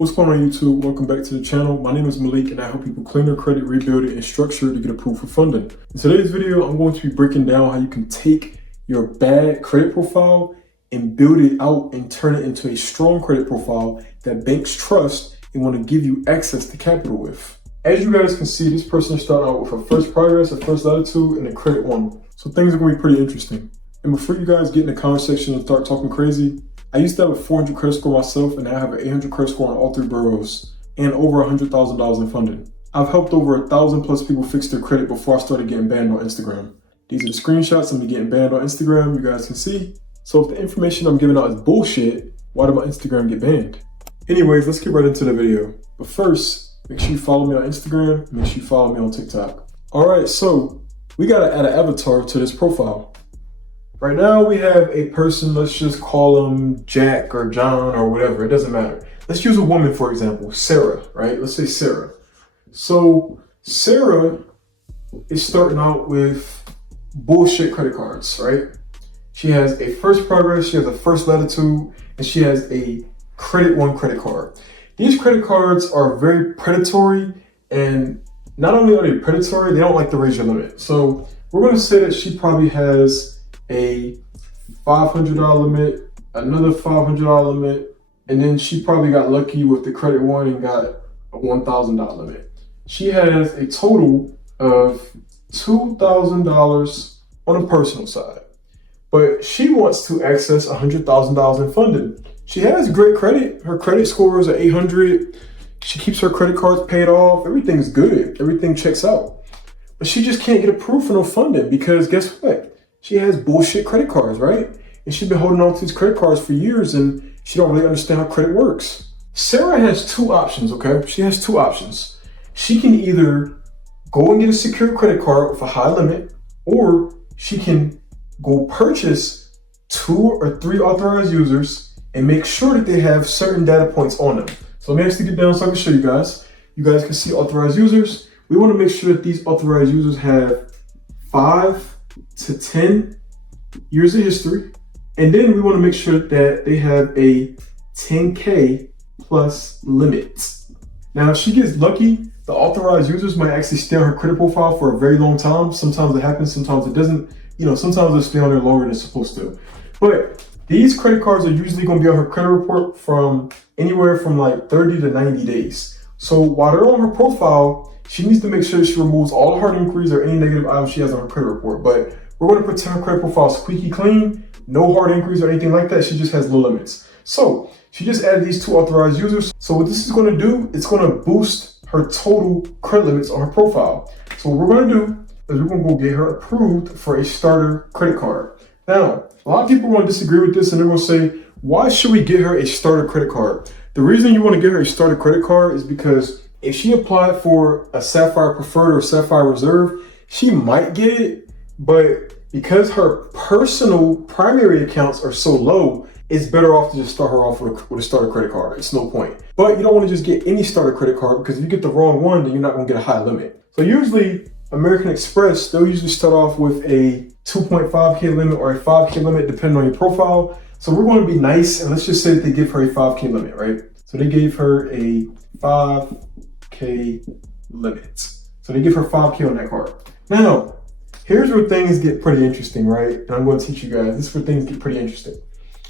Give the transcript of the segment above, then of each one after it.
What's going on YouTube? Welcome back to the channel. My name is Malik and I help people clean their credit, rebuild it, and structure it to get approved for funding. In today's video, I'm going to be breaking down how you can take your bad credit profile and build it out and turn it into a strong credit profile that banks trust and want to give you access to capital with. As you guys can see, this person is starting out with a first progress, a first latitude, and a credit one. So things are going to be pretty interesting. And before you guys get in the comment section and start talking crazy, I used to have a 400 credit score myself, and now I have an 800 credit score on all three bureaus and over $100,000 in funding. I've helped over 1,000 plus people fix their credit before I started getting banned on Instagram. These are the screenshots of me getting banned on Instagram, you guys can see. So if the information I'm giving out is bullshit, why did my Instagram get banned? Anyways, let's get right into the video. But first, make sure you follow me on Instagram, make sure you follow me on TikTok. All right, so we gotta add an avatar to this profile. Right now we have a person, let's just call him Jack or John or whatever, it doesn't matter. Let's use a woman, for example, Sarah, right? Let's say Sarah. So Sarah is starting out with bullshit credit cards, right? She has a first progress, she has a first latitude, and she has a credit one credit card. These credit cards are very predatory, and not only are they predatory, they don't like to raise your limit. So we're gonna say that she probably has a $500 limit, another $500 limit, and then she probably got lucky with the credit one and got a $1,000 limit. She has a total of $2,000 on the personal side, but she wants to access $100,000 in funding. She has great credit. Her credit score is at 800. She keeps her credit cards paid off. Everything's good. Everything checks out. But she just can't get approved for no funding because guess what? She has bullshit credit cards, right? And she's been holding on to these credit cards for years and she don't really understand how credit works. Sarah has two options, okay? She has two options. She can either go and get a secured credit card with a high limit, or she can go purchase 2 or 3 authorized users and make sure that they have certain data points on them. So let me actually get down so I can show you guys. You guys can see authorized users. We want to make sure that these authorized users have 5 to 10 years of history. And then we want to make sure that they have a 10K plus limit. Now, if she gets lucky, the authorized users might actually stay on her credit profile for a very long time. Sometimes it happens, sometimes it doesn't. Sometimes they'll stay on there longer than it's supposed to. But these credit cards are usually going to be on her credit report from anywhere from like 30 to 90 days. So while they're on her profile, she needs to make sure she removes all hard inquiries or any negative items she has on her credit report. But we're going to pretend her credit profile squeaky clean, no hard inquiries or anything like that. She just has low limits. So she just added these 2 authorized users. So what this is going to do, it's going to boost her total credit limits on her profile. So what we're going to do is we're going to go get her approved for a starter credit card. Now, a lot of people are going to disagree with this and they're going to say, why should we get her a starter credit card? The reason you want to get her a starter credit card is because if she applied for a Sapphire Preferred or Sapphire Reserve, she might get it, but because her personal primary accounts are so low, it's better off to just start her off with a starter credit card. It's no point. But you don't want to just get any starter credit card because if you get the wrong one, then you're not going to get a high limit. So usually, American Express, they'll usually start off with a 2.5K limit or a 5K limit depending on your profile. So we're going to be nice and let's just say that they give her a 5K limit, right? So they gave her a 5K limit. So they give her 5K on that card. Now, here's where things get pretty interesting, right? And I'm going to teach you guys. This is where things get pretty interesting.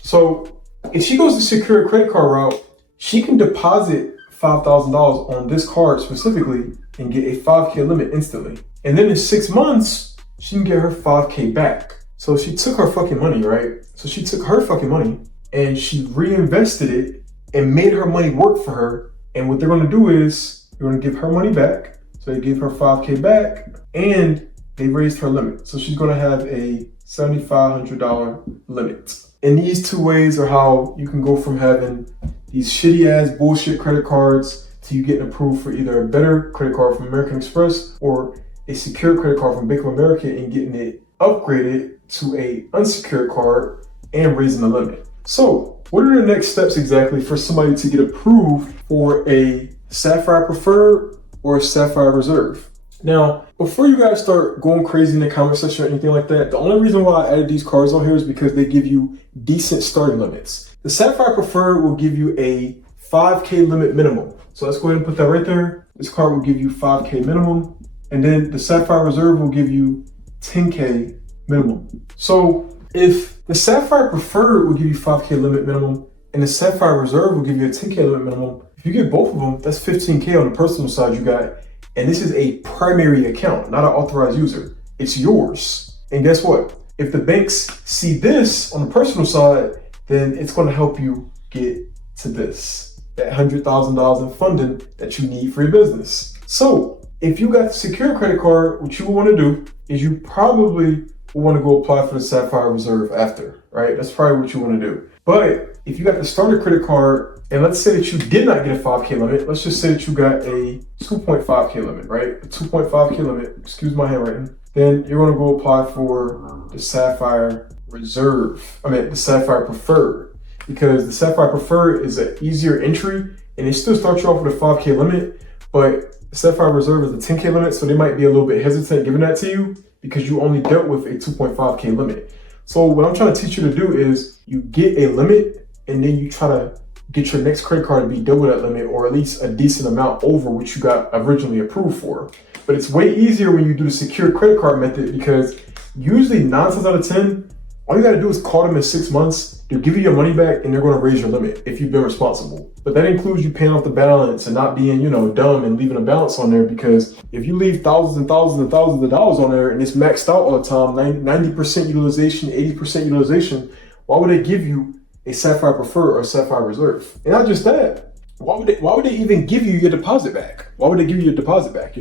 So if she goes the secure credit card route, she can deposit $5,000 on this card specifically and get a 5K limit instantly. And then in 6 months, she can get her 5K back. So she took her fucking money, right? So she took her fucking money and she reinvested it and made her money work for her. And what they're going to do is they're going to give her money back. So they gave her 5K back and they raised her limit. So she's going to have a $7,500 limit. And these 2 ways are how you can go from having these shitty ass bullshit credit cards to you getting approved for either a better credit card from American Express or a secure credit card from Bank of America and getting it upgraded to a unsecured card and raising the limit. So what are the next steps exactly for somebody to get approved for a Sapphire Preferred or a Sapphire Reserve? Now, before you guys start going crazy in the comment section or anything like that, the only reason why I added these cards on here is because they give you decent starting limits. The Sapphire Preferred will give you a 5K limit minimum. So let's go ahead and put that right there. This card will give you 5K minimum. And then the Sapphire Reserve will give you 10K minimum. So if the Sapphire Preferred will give you 5K limit minimum and the Sapphire Reserve will give you a 10K limit minimum, if you get both of them, that's 15K on the personal side you got. And this is a primary account, not an authorized user. It's yours. And guess what? If the banks see this on the personal side, then it's going to help you get to this, that $100,000 in funding that you need for your business. So if you got the secure credit card, what you will want to do is you probably will want to go apply for the Sapphire Reserve after, right? That's probably what you want to do. But if you got the starter credit card, and let's say that you did not get a 5K limit, let's just say that you got a 2.5K limit, right? A 2.5K limit, excuse my handwriting. Then you're going to go apply for the Sapphire Reserve. The Sapphire Preferred, because the Sapphire Preferred is an easier entry and it still starts you off with a 5K limit, but the Sapphire Reserve is a 10K limit, so they might be a little bit hesitant giving that to you because you only dealt with a 2.5K limit. So what I'm trying to teach you to do is you get a limit and then you try to get your next credit card to be double that limit or at least a decent amount over what you got originally approved for. But it's way easier when you do the secure credit card method because usually 9 times out of 10, all you gotta do is call them in 6 months, they'll give you your money back and they're gonna raise your limit if you've been responsible. But that includes you paying off the balance and not being, dumb and leaving a balance on there, because if you leave thousands and thousands and thousands of dollars on there and it's maxed out all the time, 90% utilization, 80% utilization, why would they give you a Sapphire Preferred or a Sapphire Reserve? And not just that, why would they even give you your deposit back? Why would they give you your deposit back,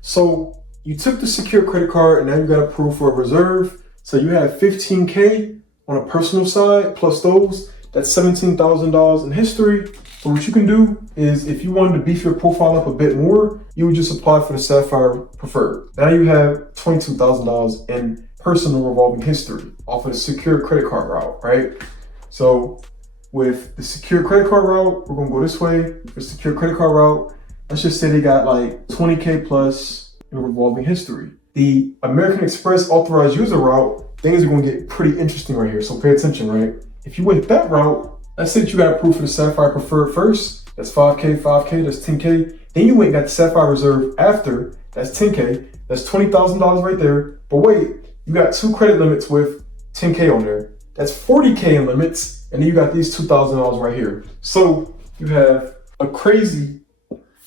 So you took the secure credit card and now you got approved for a reserve. So you have 15K on a personal side plus those, that's $17,000 in history. So what you can do is if you wanted to beef your profile up a bit more, you would just apply for the Sapphire Preferred. Now you have $22,000 in personal revolving history off of the secure credit card route, right? So with the secure credit card route, we're gonna go this way. For the secure credit card route, let's just say they got like 20K plus in revolving history. The American Express authorized user route, things are gonna get pretty interesting right here. So pay attention, right? If you went that route, let's say that you got approved for the Sapphire Preferred first, that's 5K, that's 10K. Then you went and got the Sapphire Reserve after, that's 10K, that's $20,000 right there. But wait, you got 2 credit limits with 10K on there. That's 40K in limits, and then you got these $2,000 right here. So you have a crazy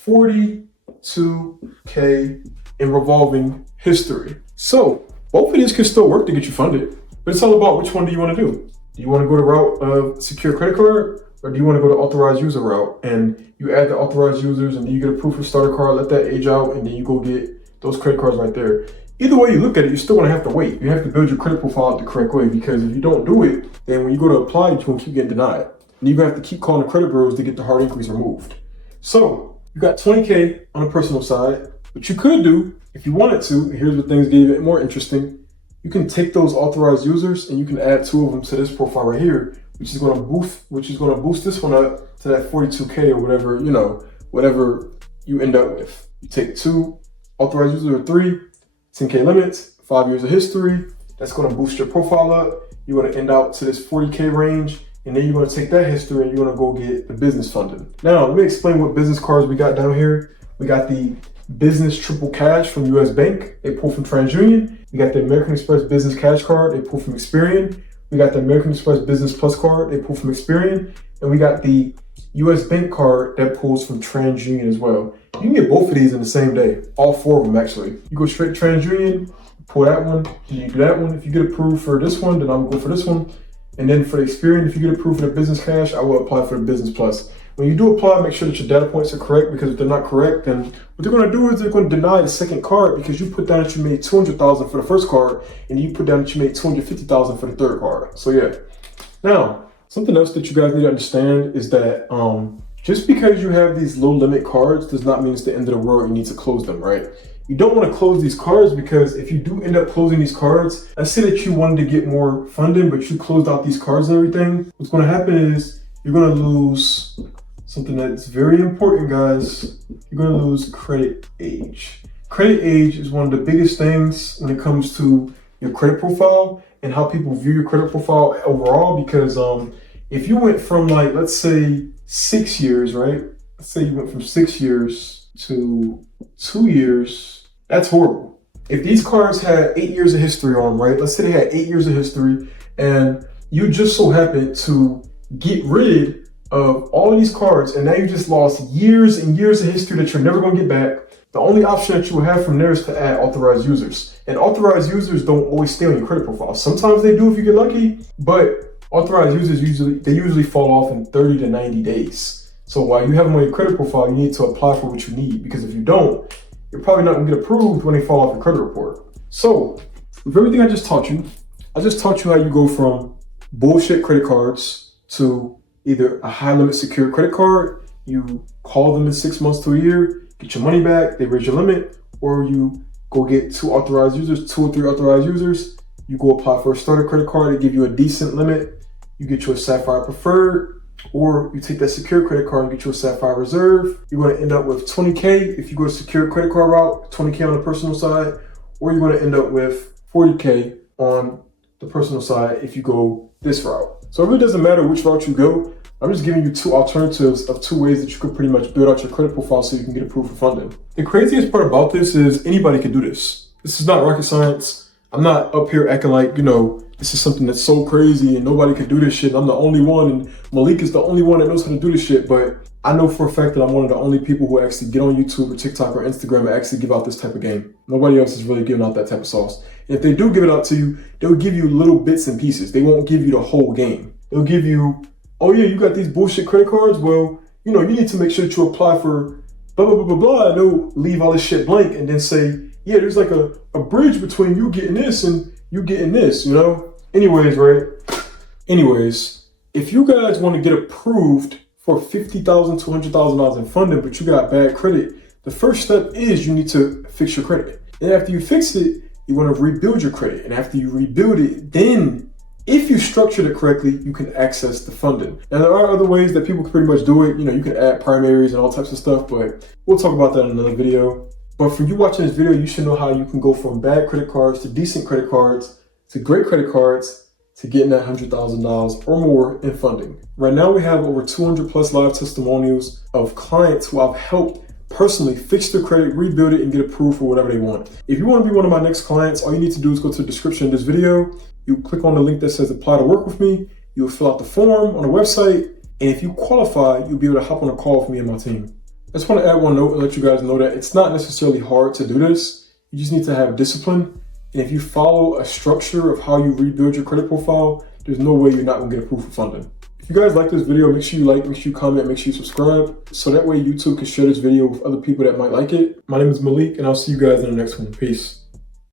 42K in revolving history. So both of these can still work to get you funded, but it's all about which one do you want to do. Do you want to go the route of secure credit card, or do you want to go the authorized user route? And you add the authorized users and then you get approved for starter card, let that age out, and then you go get those credit cards right there. Either way you look at it, you're still gonna have to wait. You have to build your credit profile out the correct way, because if you don't do it, then when you go to apply, you're gonna keep getting denied. And you're gonna have to keep calling the credit bureaus to get the hard inquiries removed. So you got 20K on the personal side. What you could do, if you wanted to, here's what things get even more interesting. You can take those authorized users and you can add 2 of them to this profile right here, which is gonna boost this one up to that 42K or whatever, whatever you end up with. You take 2 authorized users or 3, 10K limits, 5 years of history. That's gonna boost your profile up. You're gonna end out to this 40K range, and then you're gonna take that history and you're gonna go get the business funding. Now, let me explain what business cards we got down here. We got the Business Triple Cash from US Bank. They pull from TransUnion. We got the American Express Business Cash Card. They pull from Experian. We got the American Express Business Plus Card. They pull from Experian. And we got the US Bank card that pulls from TransUnion as well. You can get both of these in the same day. All 4 of them, actually. You go straight to TransUnion, pull that one, and you do that one. If you get approved for this one, then I'll go for this one. And then for the Experian, if you get approved for the Business Cash, I will apply for the Business Plus. When you do apply, make sure that your data points are correct, because if they're not correct, then what they're going to do is they're going to deny the second card, because you put down that you made $200,000 for the first card, and you put down that you made $250,000 for the third card. So yeah. Now, something else that you guys need to understand is that just because you have these low limit cards does not mean it's the end of the world. You need to close them, right? You don't want to close these cards, because if you do end up closing these cards, let's say that you wanted to get more funding, but you closed out these cards and everything, what's going to happen is you're going to lose something that's very important, guys. You're going to lose credit age. Credit age is one of the biggest things when it comes to your credit profile and how people view your credit profile overall, because if you went from, like, let's say 6 years, right? Let's say you went from 6 years to 2 years. That's horrible. If these cards had 8 years of history on them, right? Let's say they had 8 years of history and you just so happened to get rid of all of these cards and now you just lost years and years of history that you're never going to get back. The only option that you will have from there is to add authorized users. And authorized users don't always stay on your credit profile. Sometimes they do if you get lucky, but authorized users usually fall off in 30 to 90 days. So while you have them on your credit profile, you need to apply for what you need, because if you don't, you're probably not going to get approved when they fall off your credit report. So with everything I just taught you how you go from bullshit credit cards to either a high limit secured credit card. You call them in 6 months to a year, get your money back, they raise your limit, or you go get 2 or 3 authorized users. You go apply for a starter credit card, they give you a decent limit. You get you a Sapphire Preferred, or you take that secured credit card and get you a Sapphire Reserve. You're going to end up with $20K if you go to secured credit card route, $20K on the personal side, or you're going to end up with $40K on the personal side if you go this route. So it really doesn't matter which route you go. I'm just giving you 2 alternatives of 2 ways that you could pretty much build out your credit profile so you can get approved for funding. The craziest part about this is anybody can do this. This is not rocket science. I'm not up here acting like, this is something that's so crazy and nobody can do this shit. I'm the only one and Malik is the only one that knows how to do this shit. But I know for a fact that I'm one of the only people who actually get on YouTube or TikTok or Instagram and actually give out this type of game. Nobody else is really giving out that type of sauce. And if they do give it out to you, they'll give you little bits and pieces. They won't give you the whole game. They'll give you, oh yeah, you got these bullshit credit cards? Well, you need to make sure that you apply for blah, blah, blah, blah, blah. And they'll leave all this shit blank and then say, yeah, there's like a bridge between you getting this and you getting this, Anyways, right? If you guys want to get approved for $50,000 to $100,000 in funding, but you got bad credit, the first step is you need to fix your credit. And after you fix it, you want to rebuild your credit. And after you rebuild it, then if you structured it correctly, you can access the funding. Now, there are other ways that people can pretty much do it. You can add primaries and all types of stuff, but we'll talk about that in another video. But from you watching this video, you should know how you can go from bad credit cards to decent credit cards to great credit cards to getting that $100,000 or more in funding. Right now, we have over 200 plus live testimonials of clients who I've helped personally fix their credit, rebuild it, and get approved for whatever they want. If you want to be one of my next clients, all you need to do is go to the description of this video. You click on the link that says apply to work with me. You'll fill out the form on the website. And if you qualify, you'll be able to hop on a call with me and my team. I just want to add one note and let you guys know that it's not necessarily hard to do this. You just need to have discipline. And if you follow a structure of how you rebuild your credit profile, there's no way you're not going to get approved for funding. If you guys like this video, make sure you like, make sure you comment, make sure you subscribe, so that way YouTube can share this video with other people that might like it. My name is Malik, and I'll see you guys in the next one. Peace.